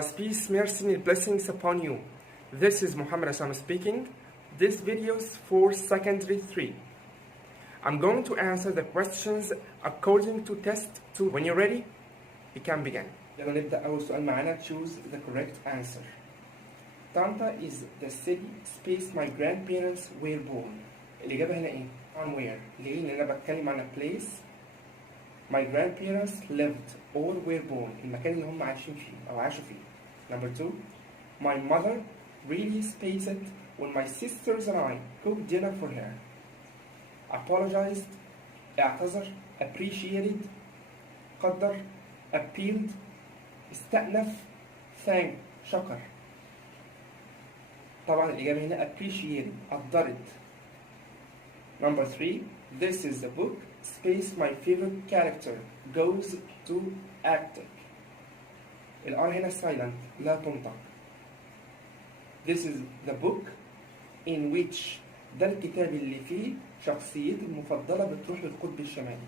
Peace, mercy, and blessings upon you. This is Muhammad Assam speaking. This video is for secondary 3. I'm going to answer the questions according to test 2. When you're ready, we can begin. يلا نبدأ أول سؤال معانا. Choose the correct answer. Tanta is the city space my grandparents were born. الإجابة هنا إيه؟ On where؟ ليه؟ لأن أنا بتكلم عن a place my grandparents lived or were born. المكان اللي هم عايشين فيه أو عاشوا فيه. Number 2, my mother really spaced when my sisters and I cooked dinner for her. Apologized, اعتذر, appreciated, قدر, appealed, استأنف, thank, شكر. طبعا الإجابة هنا appreciated, قدرت. Number 3, this is the book space my favorite character goes to Arctic. الآر هنا silent, لا تنطق. This is the book in which ده الكتاب اللي فيه شخصيتي المفضلة بتروح للقطب الشمالي.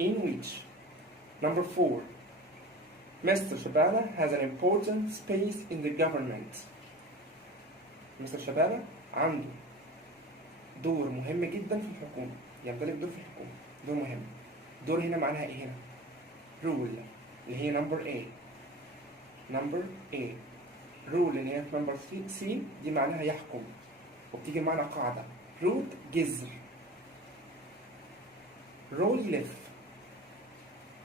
In which. Number 4, Mr. Shabana has an important space in the government. Mr. Shabana عنده دور مهم جدا في الحكومة. يمتلك دور في الحكومة. دور مهم. دور هنا معناها ايه هنا؟ rule اللي هي number A. number A. rule اللي هي في number C دي معناها يحكم. وبتيجي معنى قاعدة. root جذر. relief.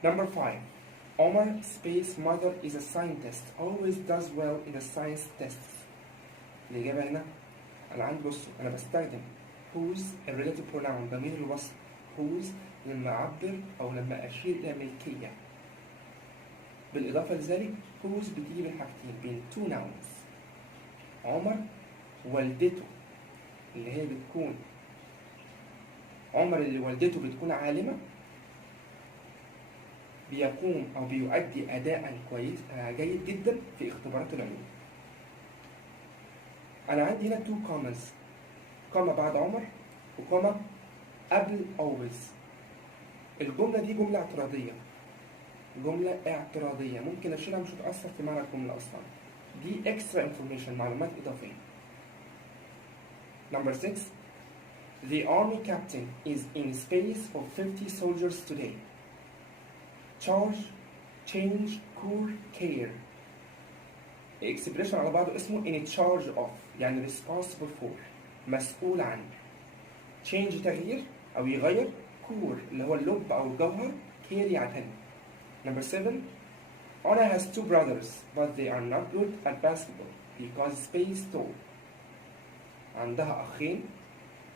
Number 5, Omar space mother is a scientist, always does well in the science tests. الإجابة هنا أنا عندي بصوا أنا بستخدم whose الريلاتيف pronoun ضمير الوصف whose لما أعبر أو لما أشير إلى ملكية. بالإضافة لذلك whose بتيجي بالحاجتين بين two nouns. عمر والدته اللي هي بتكون عمر اللي والدته بتكون عالمة بيقوم أو بيؤدي أداء كويس جيد جدا في اختبارات العلوم. أنا عندي هنا two commas، كوما بعد عمر وكوما قبل always. الجملة دي جملة اعتراضية. جملة اعتراضية ممكن أشيلها مش هتأثر في معنى الجملة أصلا. دي extra information معلومات إضافية. Number 6, the army captain is in space of 50 soldiers today. charge, change, cure, care. expression على بعضه اسمه in charge of يعني responsible for مسؤول عن. change تغيير أو يغير. cure اللي هو اللب أو الجوهر. care يعتني. Number 7, Anna has 2 brothers but they are not good at basketball because space tall. عندها أخين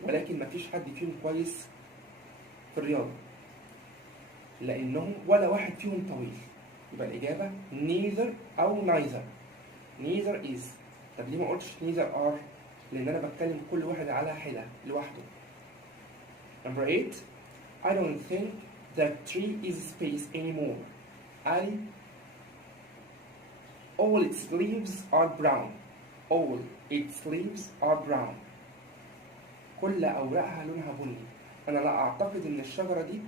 ولكن مفيش حد فيهم كويس في الرياضة لأنهم ولا واحد فيهم طويل. يبقى الإجابة neither أو neither. neither is. طب ليه ما قلتش neither are؟ لأن أنا بتكلم كل واحد على حدة لوحده. Number 8, I don't think that tree is space anymore. all its leaves are brown. all its leaves are brown. كل أوراقها لونها بني. أنا لا أعتقد إن الشجرة دي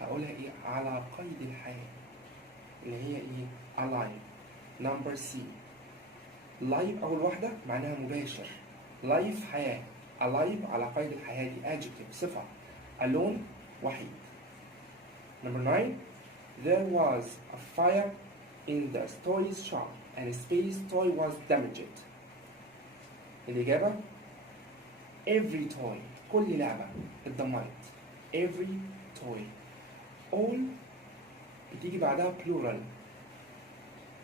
هقولها إيه على قيد الحياة اللي هي إيه alive. Number C, live أول واحدة معناها مباشر. life حياة. alive على قيد الحياة دي adjective صفة. alone وحيد. Number 9, there was a fire in the toy shop and a space toy was damaged. الإجابة every toy كل لعبة اتدمرت. every toy. all بتيجي بعدها plural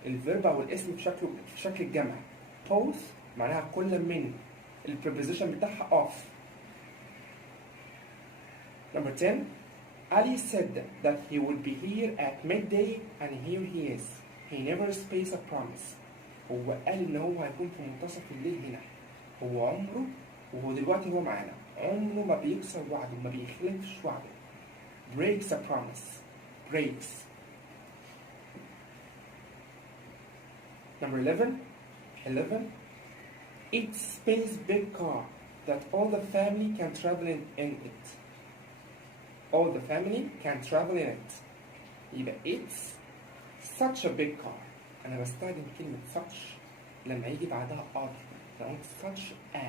الفيرب أو الاسم في شكل الجمع. both معناها كل من. البريبوزيشن بتاعها of. Number 10, Ali said that he would be here at midday and here he is. He never spaced a promise. هو قال إن هو هيكون في منتصف الليل هنا. هو عمره وهو دلوقتي هو معانا عمره ما بيكسر وعده ما بيخلفش وعده. breaks a promise. breaks. Number 11, it's space big car that all the family can travel in it. all the family can travel in it. يبقى it's such a big car. أنا بستخدم كلمة such لما يجي بعدها other. لو قلت such a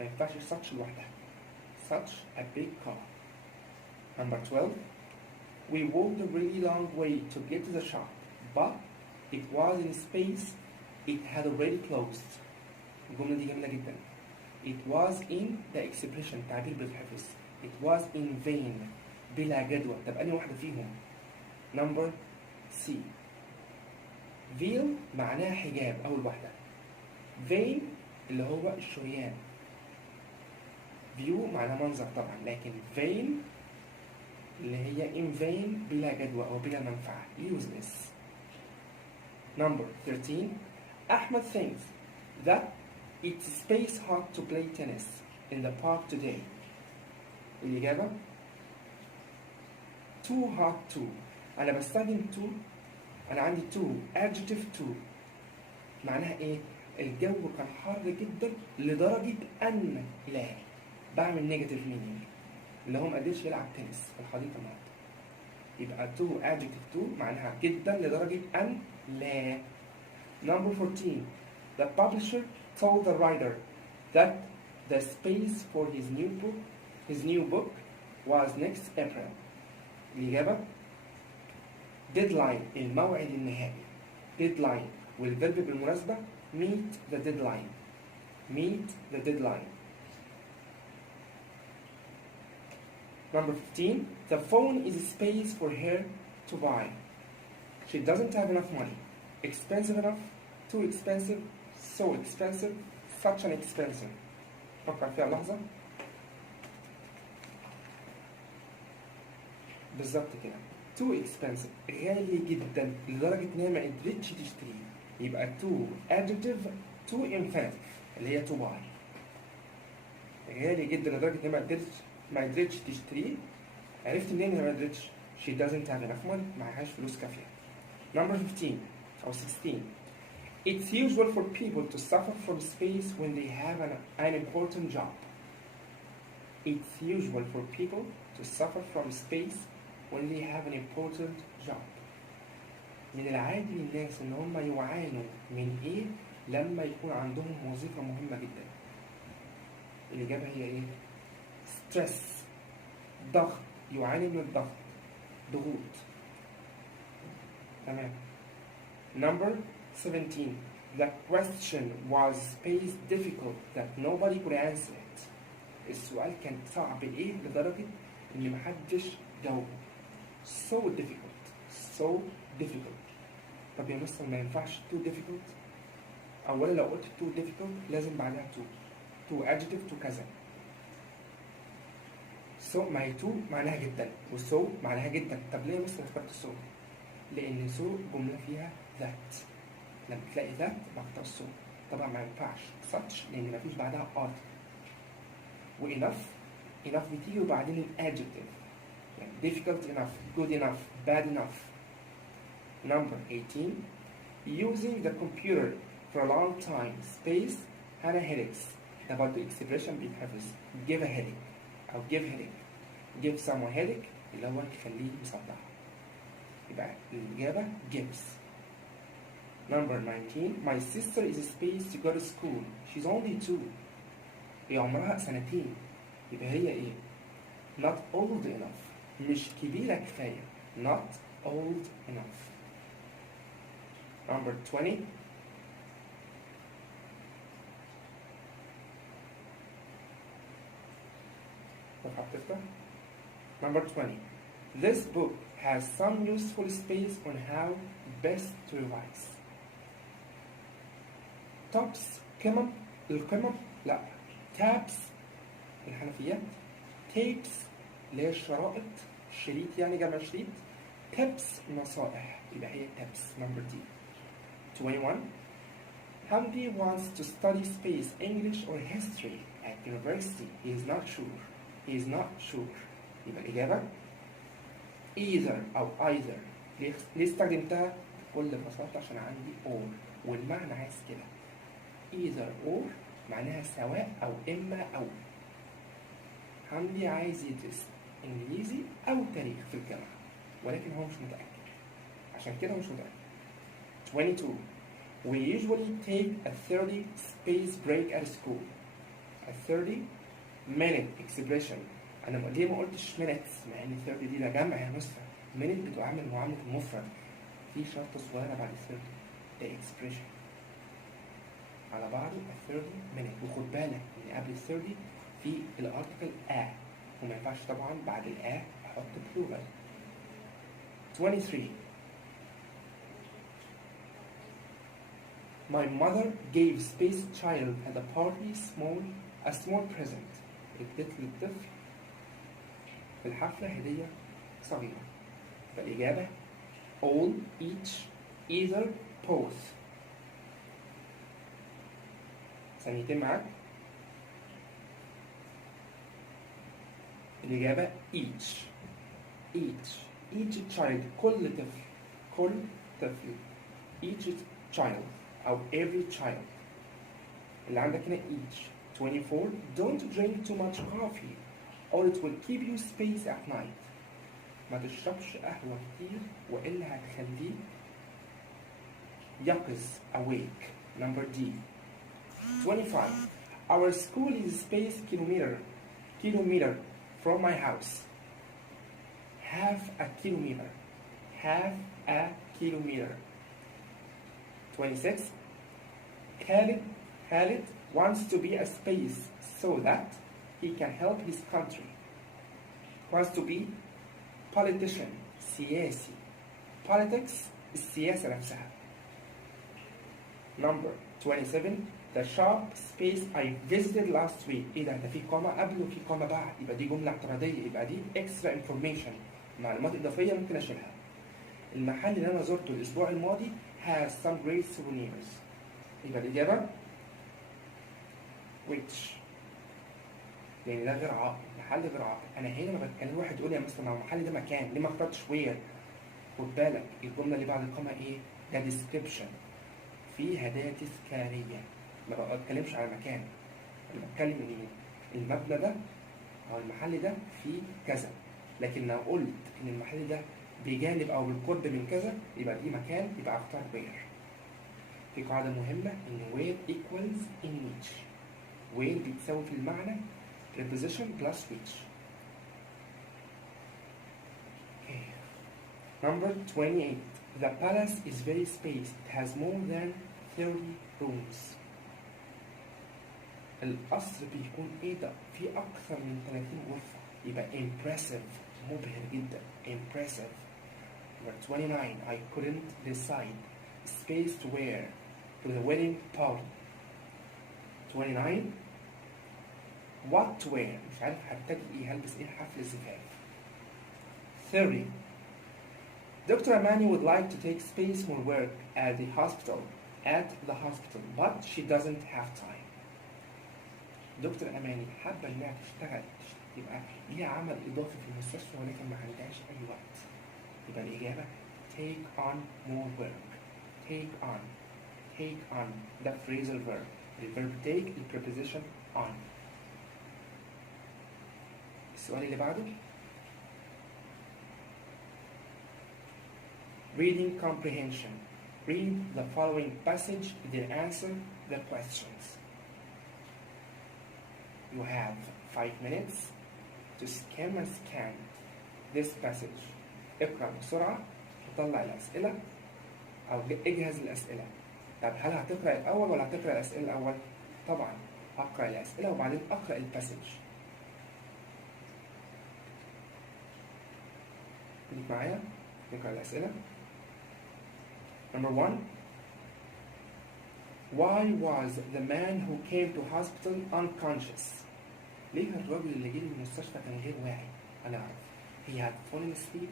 ما ينفعش such لوحدها. such a big car. Number 12. We walked a really long way to get to the shop, but it was in space. It had already closed. الجملة دي جميلة جدا. It was in the expression تعبير بالحفظ. It was in vain بلا جدوى. طب أنهي واحدة فيهم؟ Number C. veil معناها حجاب أول واحدة. vain اللي هو الشريان. view معناها منظر طبعا، لكن vain اللي هي in vain بلا جدوى أو بلا منفعة useless. Number 13. Ahmed thinks that it's space hot to play tennis in the park today. الإجابة too hot to. أنا بستخدم to. أنا عندي to adjective to معناها إيه؟ الجو كان حار جدا لدرجة أن لا بعمل negative meaning اللي هو مقدرش يلعب تنس في الحديقة النهارده. يبقى to adjective to معناها جدا لدرجة أن لا. Number 14. The publisher told the writer that the space for his new book was next April. الإجابة deadline الموعد النهائي. deadline والverb بالمناسبة meet the deadline. meet the deadline. Number 15. The phone is a space for her to buy. She doesn't have enough money. Expensive enough, too expensive, so expensive, such an expensive. فكر فيها لحظة. بالظبط كده. too expensive غالي جدا لدرجة إن هي ما قدرتش تشتريه. يبقى too adjective too infinitive اللي هي to buy. غالي جدا لدرجة إن هي ما قدرتش تشتريه. عرفت منين إنها ما قدرتش؟ She doesn't have enough money. معهاش فلوس كافية. Number 15 or 16. It's usual for people to suffer from space when they have an important job. It's usual for people to suffer from space when they have an important job. من العادي للناس إن هم يعانوا من إيه لما يكون عندهم وظيفة مهمة جدا. الإجابة هي إيه؟ stress. ضغط. يعاني من الضغط. ضغوط. تمام. Number 17. The question was spaced difficult that nobody could answer it. السؤال كان صعب إيه لدرجة إن محدش جاوبه. So difficult. So difficult. طب يا مستر ما ينفعش too difficult؟ أولا لو قلت too difficult لازم بعدها too adjective to كذا. So ما هي too معناها جدا وso معناها جدا. طب ليه يا مستر اخترت so؟ لأن so جملة فيها that. لما تلاقي that بختار so. طبعا ما ينفعش such لأن مفيش بعدها are. enough بتيجي وبعدين adjective. يعني difficult enough, good enough, bad enough. Number 18. Using the computer for a long time. Space Hannah headaches. ده برضه expression بيتحفظ. give a headache أو give headache. give someone headache اللي هو يخليه مصدع. يبقى الإجابة gives. Number 19. My sister is a space to go to school. She's only 2. هي عمرها سنتين. يبقى هي إيه؟ not old enough. مش كبيرة كفاية. not old enough. Number 20. Number 20. This book has some useful space on how best to revise. Tops قمم القمم لا tabs الحنفيات tapes اللي هي الشرائط الشريط يعني جمع شريط tips نصائح يبقى هي tips. Number D. 21. Hamdi wants to study space, English or history at university. He is not sure. He is not sure. يبقى الإجابة either أو either. ليه استخدمتها؟ بكل بساطة عشان عندي or والمعنى عايز كده. either or معناها سواء أو إما أو. حمدي عايز يدرس إنجليزي أو تاريخ في الجامعة ولكن هو مش متأكد. عشان كده مش متأكد. 22. We usually take a 30 space break at school. A 30-minute expression. أنا ليه ما قلتش minutes مع إن 30 دي ده جمع يا مستر. minute بتعامل معاملة المفرد. في شرطة صغيرة بعد 30. ده expression. على بعضه a 30 minute. وخد بالك إن قبل 30 في الارتكل a وما ينفعش طبعا بعد ال a أحط plural. 23. My mother gave space child at a party a small present. ادت للطفل في الحفلة هدية صغيرة. فالإجابة all, each, either, both. ثانيتين معاك. الإجابة each. each child. كل طفل. each child أو every child. اللي عندك هنا each. 24. Don't drink too much coffee or it will keep you space at night. ما تشربش قهوة كتير وإلا هتخليك يقظ awake. Number D. 25. Our school is space kilometer from my house. Half a kilometer. 26. Khalid wants to be a space so that he can help his country. Wants to be politician. سياسي. Politics السياسة نفسها. Number 27. The shop space I visited last week. إيه ده في كوما قبل وفي كوما بعد. يبقى دي جملة اعتراضية. يبقى دي extra information. معلومات إضافية ممكن أشيلها. المحل اللي أنا زرته الأسبوع الماضي has some great souvenirs. يبقى الإجابة which. لأن ده غير عاقل. محل غير عاقل. أنا هنا ما بتكلم واحد يقول لي يا مستر ما هو المحل ده مكان ليه ما اخترتش where. خد بالك الجملة اللي بعد الكوما إيه؟ ده description. في هدايا تذكارية. ما بتكلمش على مكان. أنا بتكلم إن المبنى ده أو المحل ده فيه كذا. لكن لو قلت إن المحل ده بجانب أو بالقرب من كذا يبقى دي مكان يبقى أختار where. في قاعدة مهمة إن where equals in which. where بتساوي في المعنى preposition plus which. Okay. Number 28. The palace is very spaced. It has more than 30 rooms. القصر بيكون ايه ده؟ في أكثر من 30 غرفة. يبقى impressive. مبهر جدا. Impressive. Number 29. I couldn't decide. Space to wear for the wedding party. 29. What to wear. مش عارف هرتدي ايه هلبس ايه حفل الزفاف. 30. Dr. Amani would like to take space more work at the hospital, but she doesn't have time. دكتور أماني حابة إنها تشتغل يبقى ليها عمل إضافي في المستشفى ولكن ما عندهاش أي وقت. يبقى الإجابة take on more work. take on ده phrasal verb. الverb take الpreposition on. السؤال اللي بعده reading comprehension. Read the following passage then answer the questions. You have 5 minutes to skim and scan this passage. اقرأ بسرعة وطلع الأسئلة أو اجهز الأسئلة. طب هل هتقرأ الأول ولا هتقرأ الأسئلة الأول؟ طبعا هقرأ الأسئلة وبعدين أقرأ الباسج. خليك معايا نقرأ الأسئلة. Number 1. Why was the man who came to hospital unconscious? ليه الراجل اللي جه للمستشفى كان غير واعي؟ هنعرف. He had fallen asleep.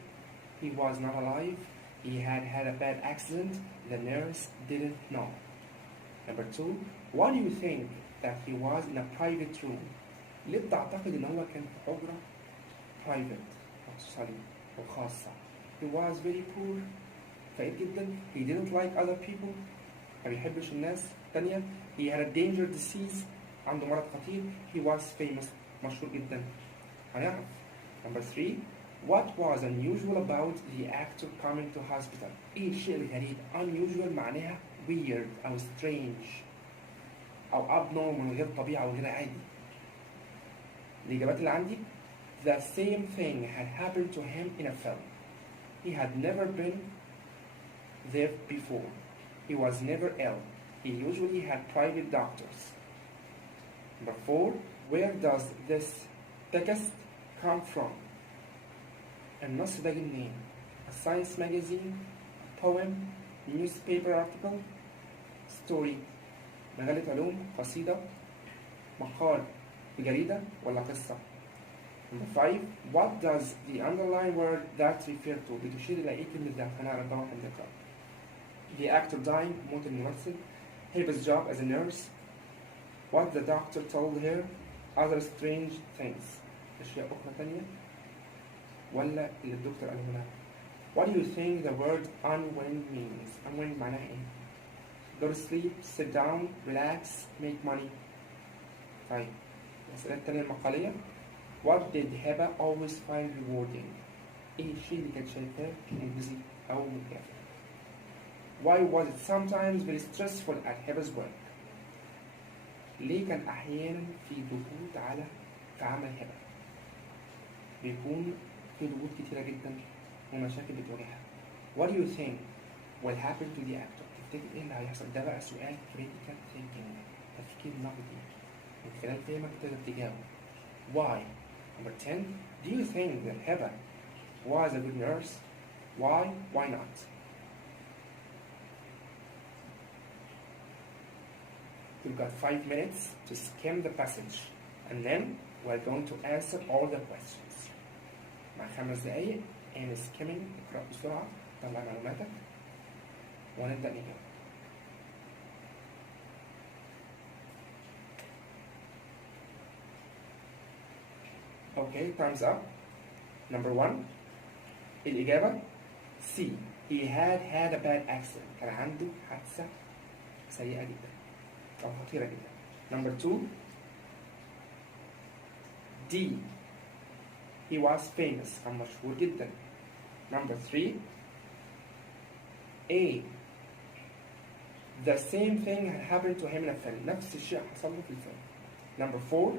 He was not alive. He had had a bad accident. The nurse didn't know. Number 2. Why do you think that he was in a private room? ليه بتعتقد إن هو كان في حجرة private أو خاصة؟ He was very poor. فقير جدا. He didn't like other people. ما بيحبش الناس التانية. He had a dangerous disease. عنده مرض خطير. He was famous. مشهور جدا. هنعرف. Number 3. What was unusual about the actor coming to hospital? ايه الشيء الغريب؟ unusual معناها weird أو strange أو abnormal غير طبيعي أو غير عادي. الإجابات اللي عندي: The same thing had happened to him in a film. He had never been there before. He was never ill. He usually had private doctors. Number 4. Where does this text come from? النص ده جه منين؟ A science magazine, a poem, newspaper article, story. مجلة علوم، قصيدة، مقال في جريدة ولا قصة؟ Number 5. What does the underlined word that refer to بتشير إلى إيه كلمة ذات؟ هنعرف ده واحد نقرأ. The actor dying موت الممثل. His job as a nurse. What the doctor told her. Other strange things. أشياء أخرى تانية ولا اللي الدكتور قاله لها. What do you think the word unwind means? Unwind معناها إيه؟ Go to sleep, sit down, relax, make money. طيب الأسئلة التانية المقالية. What did هبة always find rewarding? إيه الشيء اللي كانت شايفاه مجزي أو مكافئ؟ Why was it sometimes very stressful at هبه's work? ليه كان أحيانا في ضغوط في عمل هبة؟ بيكون في ضغوط كتيرة جدا ومشاكل بتواجهها. What do you think will happen to the actor? تفتكر إيه اللي هيحصل؟ ده بقى سؤال critical thinking، تفكير نقدي. من خلال فهمك تقدر تجاوب. Why? Number 10. Do you think that Heba was a good nurse? Why? Why not? You've got 5 minutes to skim the passage, and then we're going to answer all the questions. مع 5 دقايق and skimming اقرأ بسرعة، طلع معلوماتك، ونبدأ نجاوب. Okay, time's up. Number 1. الإجابة C. He had a bad accident. كان عنده حادثة سيئة جدا أو خطيرة جدا. Number 2. D. He was famous. كان مشهور جدا. Number 3. A. The same thing had happened to him in a film. نفس الشيء حصل له في الفيلم. Number 4.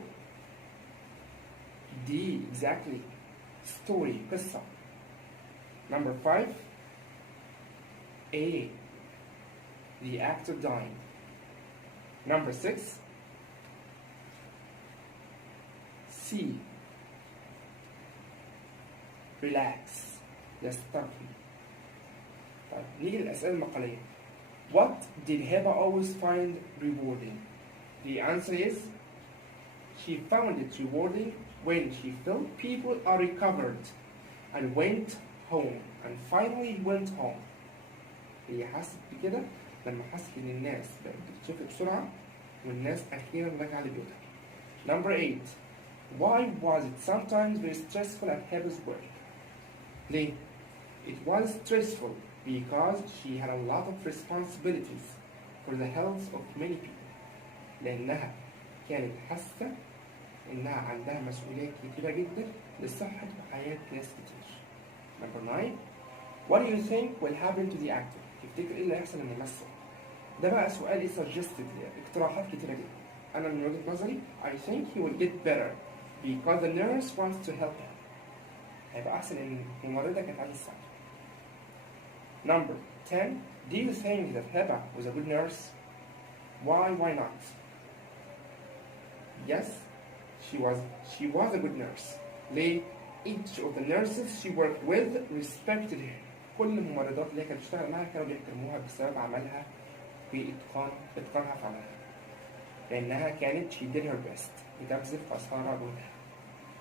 D. Exactly. Story. قصة. Number 5. A. The actor dying. Number 6. C. Relax. يسترخي. طيب نيجي للأسئلة المقالية. What did Heba always find rewarding? The answer is she found it rewarding when she felt people are recovered and went home and finally went home. هي حست بكده لما حست ان الناس بقت بتشوف بسرعة والناس أخيرا رجعت لبيوتها. Number 8. Why was it sometimes very stressful at Heba's work? ليه؟ It was stressful because she had a lot of responsibilities for the health of many people. لأنها كانت حاسة إنها عندها مسؤوليات كتيرة جدا لصحة وحياة ناس كتير. Number 9. What do you think will happen to the actor? تفتكر إيه اللي هيحصل للممثل؟ ده بقى سؤال إيه suggested، اقتراحات كتيرة جدا. أنا من وجهة نظري I think he will get better because the nurse wants to help him. هيبقى أحسن إن الممرضة كانت عايزة تساعده. Number 10. Do you think that Heba was a good nurse? Why not? Yes, she was a good nurse. ليه؟ Each of the nurses she worked with respected her. كل الممرضات اللي كانت بتشتغل معاها كانوا بيحترموها بسبب عملها بإتقانها في عملها. لأنها كانت she did her best. بتبذل قصارى جهدها.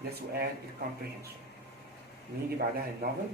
ده سؤال الcomprehension. نيجي بعدها النوفل.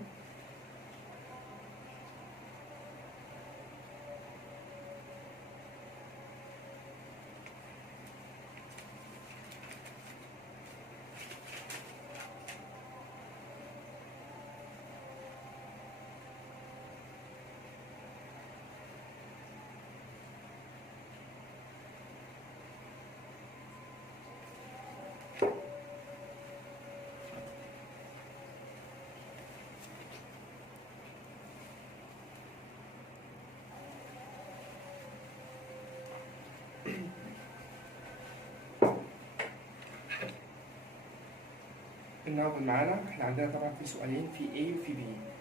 الناظر معانا احنا عندنا طبعا في سؤالين في A وفي B.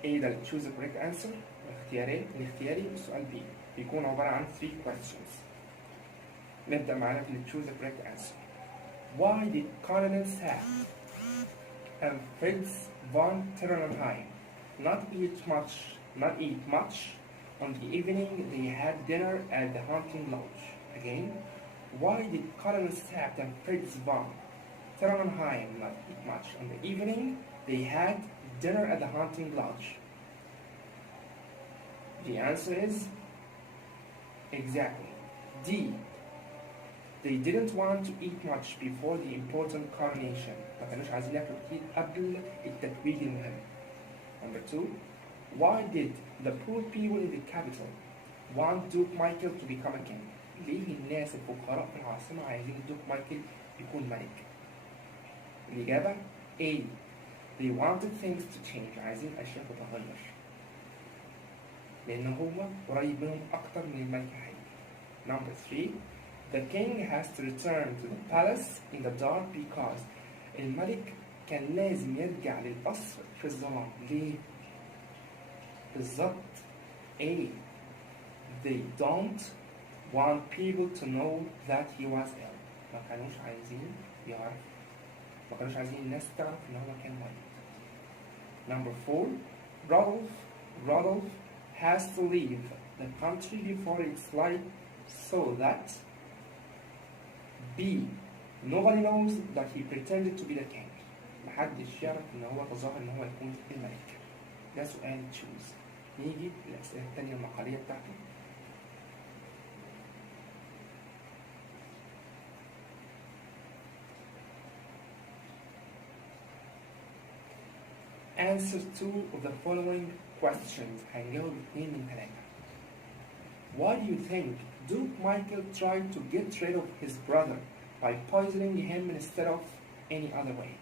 A ده choose the correct answer الاختياري والسؤال B بيكون عبارة عن 3 questions. نبدأ معانا في choose the correct answer. Why did Colonel Sam and Fritz von Tannenheim not eat much on the evening they had dinner at the hunting lodge? Again, why did Colonel Sam and Fritz von Tannenheim not eat much on the evening they had dinner at the hunting lodge? The answer is exactly D. They didn't want to eat much before the important coronation. ما كانوش عايزين ياكلوا كتير قبل التتويج المهم. Number 2. Why did the poor people in the capital want Duke Michael to become a king? ليه الناس الفقراء في العاصمة عايزين دوك مايكل يكون ملك؟ الإجابة A. They wanted things to change. عايزين أشياء تتغير. لأن هو قريب منهم أكتر من الملك الحقيقي. Number 3. The king has to return to the palace in the dark because الملك كان لازم يرجع للقصر في الظلام. ليه؟ بالظبط A. They don't want people to know that he was ill. ما كانوش عايزين الناس تعرف إن هو كان مريض. Number 4. Rodolph has to leave the country before it's light so that B. Nobody knows that he pretended to be the king. محدش يعرف إن هو تظاهر إن هو يكون الملك. ده سؤال تشوز. نيجي للأسئلة التانية المقالية بتاعته. Answer 2 of the following questions. هنجاوب 2 من 3. Why do you think Duke Michael tried to get rid of his brother by poisoning him instead of any other way?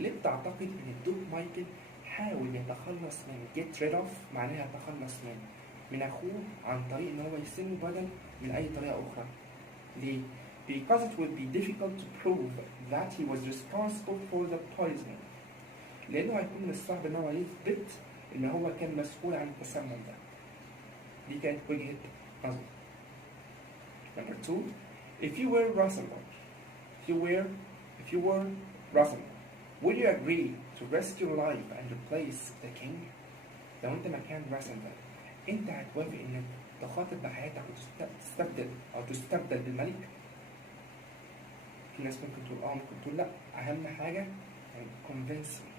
ليه بتعتقد إن الدوك مايكل حاول يتخلص من get rid of معناها يتخلص من أخوه عن طريق إن هو يسمه بدل من أي طريقة أخرى؟ ليه؟ Because it would be difficult to prove that he was responsible for the poisoning. لأنه هيكون من الصعب إن هو يثبت إن هو كان مسؤول عن التسمم ده. دي كانت وجهة نظر. Number 2. If you were Russell, would you agree to risk your life and replace the king? لو أنت مكان راسل ده، أنت هتوافق إنك تخاطر بحياتك وتستبدل بالملك؟ في ناس ممكن تقول ممكن تقول لأ، أهم حاجة convince me.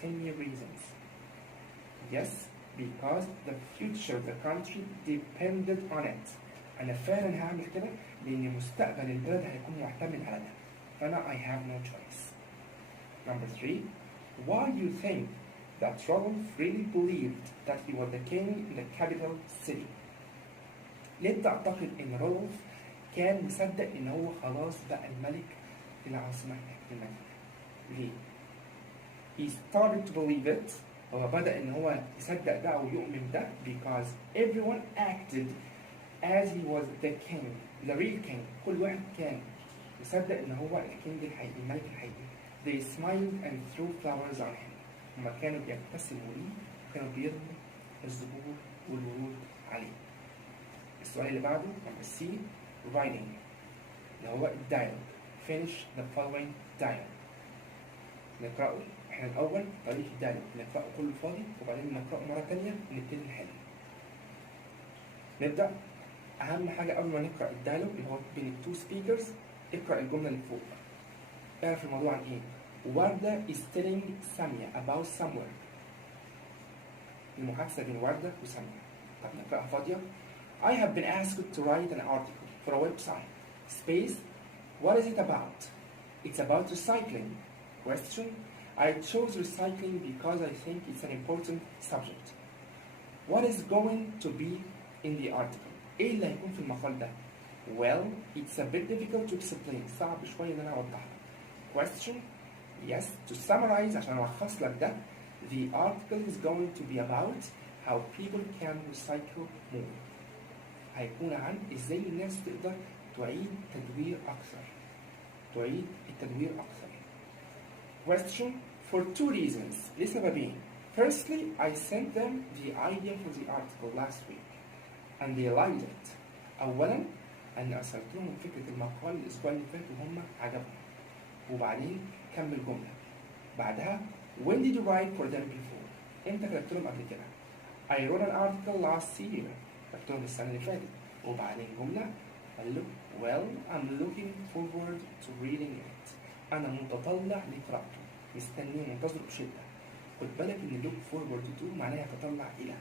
Tell me reasons. Yes, because the future of the country depended on it. أنا فعلا هعمل كده لأن مستقبل البلد هيكون معتمد على ده. فأنا I have no choice. Number 3. Why do you think that Rodolph really believed that he was the king in the capital city? ليه تعتقد إن رودولف كان مصدق إن هو خلاص بقى الملك في العاصمة في الملك؟ ليه؟ He started to believe it. هو بدأ إن هو يصدق ده أو يؤمن ده because everyone acted as he was the king, the real king. كل واحد كان يصدق إن هو الكينج الحقيقي، الملك الحقيقي. They smiled and threw flowers on him. هما كانوا بيبتسموا ليه وكانوا بيرموا الزهور والورود عليه. السؤال اللي بعده number C. Writing اللي هو dialogue. Finish the following dialogue. نقرأه. احنا الأول طريقة الديالوج نقرأه كله فاضي وبعدين نقرأه مرة تانية ونبتدي نحل. نبدأ. أهم حاجة قبل ما نقرأ الديالوج اللي هو بين التو سبيكرز، اقرأ الجملة اللي فوق. اعرف الموضوع عن إيه. وردة is telling سامية about somewhere. المحادثة بين وردة وسامية. طب نقرأها فاضية. I have been asked to write an article for a website. Space. What is it about? It's about recycling. Question. I chose recycling because I think it's an important subject. What is going to be in the article? إيه اللي هيكون في المقال ده؟ Well, it's a bit difficult to explain. صعب شوية إن أنا أوضح لك. Question. Yes, to summarize عشان ألخص لك ده. The article is going to be about how people can recycle more. هيكون عن إزاي الناس تقدر تعيد تدوير أكثر. question for two reasons. لسببين. Firstly, I sent them the idea for the article last week and they liked it. أولاً أنا أرسلت لهم فكرة المقال الأسبوع اللي فات وهم عجبهم. وبعدين كمل جملة. بعدها when did you write for them before؟ إمتى كتبت لهم قبل كده؟ I wrote an article last year. كتبت لهم السنة اللي فاتت. وبعدين جملة قال له well I'm looking forward to reading it. أنا متطلع لقراءته. مستنيه منتظر بشدة. خد بالك إن look forward to معناها يتطلع إلى.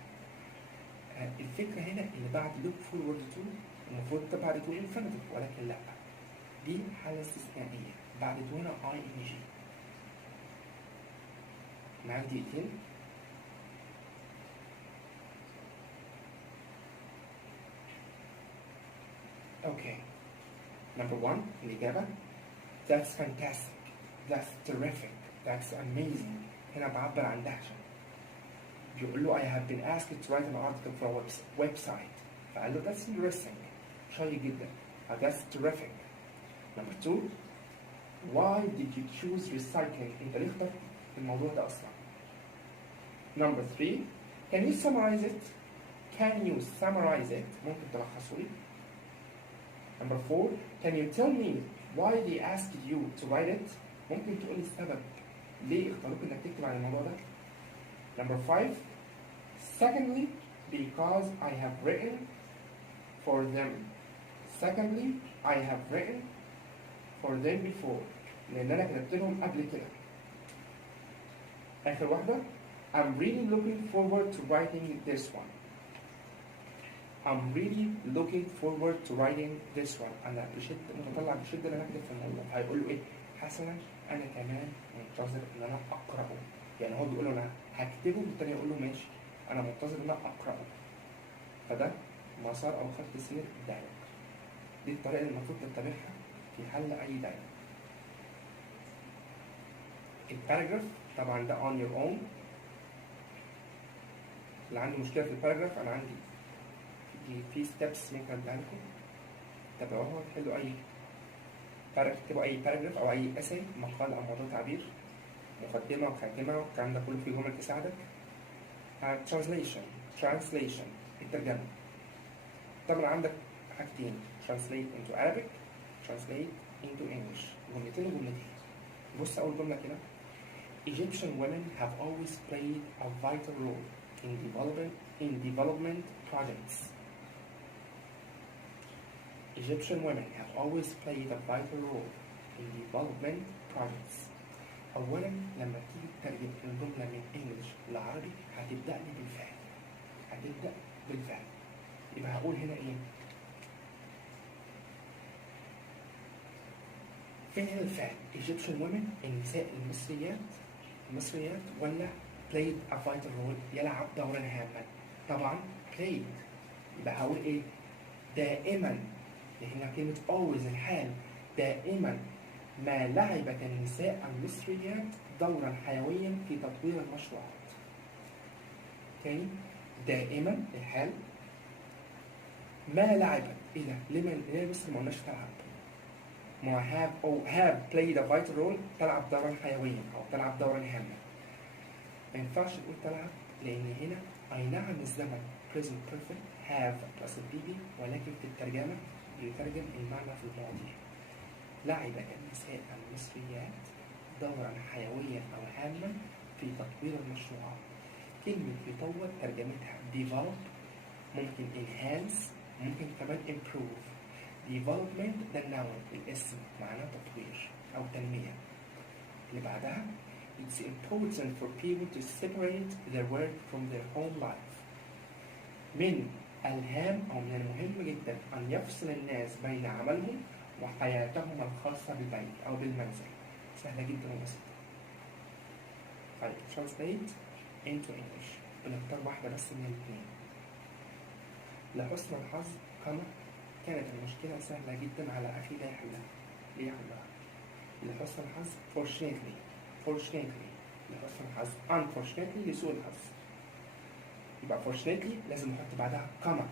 الفكرة هنا إن بعد look forward to المفروض تبع to infinitive ولكن لا. دي حالة استثنائية. بعد to هنا ing. معاك دقيقتين. Okay. Number one, الإجابة. That's fantastic. That's terrific. That's amazing. هنا بعبر عن دهشة. بيقول له I have been asked to write an article for a website. فقال له that's interesting. شيق جدا. That's terrific. Number two, why did you choose recycling? أنت ليه اخترت الموضوع ده أصلا؟ Number three, can you summarize it? Can you summarize it? ممكن تلخصه لي. Number four, can you tell me why they asked you to write it? ممكن تقول لي السبب ليه اختاروك انك تكتب عن الموضوع ده. Number five, secondly, because I have written for them. Secondly, I have written for them before. لأن أنا كتبت لهم قبل كده. آخر واحدة, I'm really looking forward to writing this one. I'm really looking forward to writing this one. أنا متطلع بشدة إن أنا أكتب في الموضوع. هيقول له إيه؟ حسنا أنا كمان منتظر إن أنا أقرأه. يعني هو بيقول له أنا هكتبه والتاني يقول له ماشي أنا منتظر إن أنا أقرأه. فده مسار أو خط سير الدايلوج. دي الطريقة اللي المفروض تتبعها في حل أي دايلوج. الباراجراف طبعا ده on your own. اللي عنده مشكلة في الباراجراف أنا عندي في ستيبس ممكن اديها لكم تابعوها وتحلوا اي تكتبوا اي باراجراف او اي اساي مقال او موضوع تعبير مقدمه وخاتمه والكلام ده كله في جمل تساعدك. translation الترجمه. طبعا عندك حاجتين translate into Arabic translate into English. جملتين وجملتين. بص اول جمله كده Egyptian women have always played a vital role in development projects. Egyptian women have always played a vital role in development projects. أولاً لما تيجي تترجم الجملة من إنجلش لعربي هتبدأ لي بالفعل. هتبدأ بالفعل. يبقى هقول هنا إيه؟ فين هنا الفعل؟ Egyptian women النساء المصريات ولا played a vital role يلعب دورا هاما؟ طبعاً played. يبقى هقول إيه؟ دائماً. هنا كلمة always الحال دائما ما لعبت النساء المصريات دورا حيويا في تطوير المشروعات. تاني دائما الحال ما لعبت. ايه ده؟ ليه مصر ما قلناش تلعب؟ ما have played a vital role تلعب دورا حيويا او تلعب دورا هاما. ما ينفعش تقول تلعب لان هنا اي نعم الزمن present perfect have plus البيبي ولكن في الترجمة يترجم المعنى في الماضي. لعبت النساء المصريات دورا حيويا أو هاما في تطوير المشروعات. كلمة يطور ترجمتها develop ممكن enhance ممكن كمان improve. development ده noun الاسم معناه تطوير أو تنمية. اللي بعدها it's important for people to separate their work from their home life. من الهام أو من المهم جدا أن يفصل الناس بين عملهم وحياتهم الخاصة بالبيت أو بالمنزل. سهلة جدا وبسيطة. طيب translate into English بنختار واحدة بس من الاثنين. لحسن الحظ كما كانت المشكلة سهلة جدا على أخي لا يحلها. ليه يحلها؟ لحسن الحظ fortunately لحسن الحظ unfortunately لسوء الحظ. يبقى fortunately لازم نحط بعدها كما